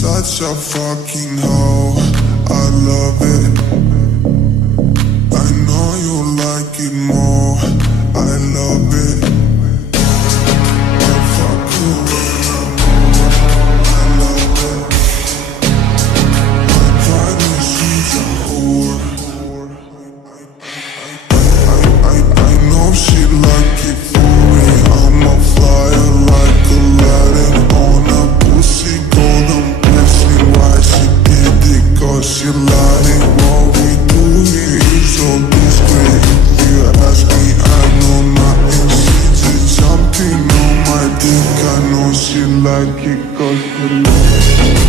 Such a fucking hoe, I love it. I know you like it more, I love it. I fuck you when I'm bored, I love it. I promise she's a whore. I know she like it for me. I'm a flyer like Aladdin on a pussy golden blessing. Why she did it? Cause she lied. What we do here is so discreet. If you ask me, I know nothing. She just jumping on my dick. I know she like it cause she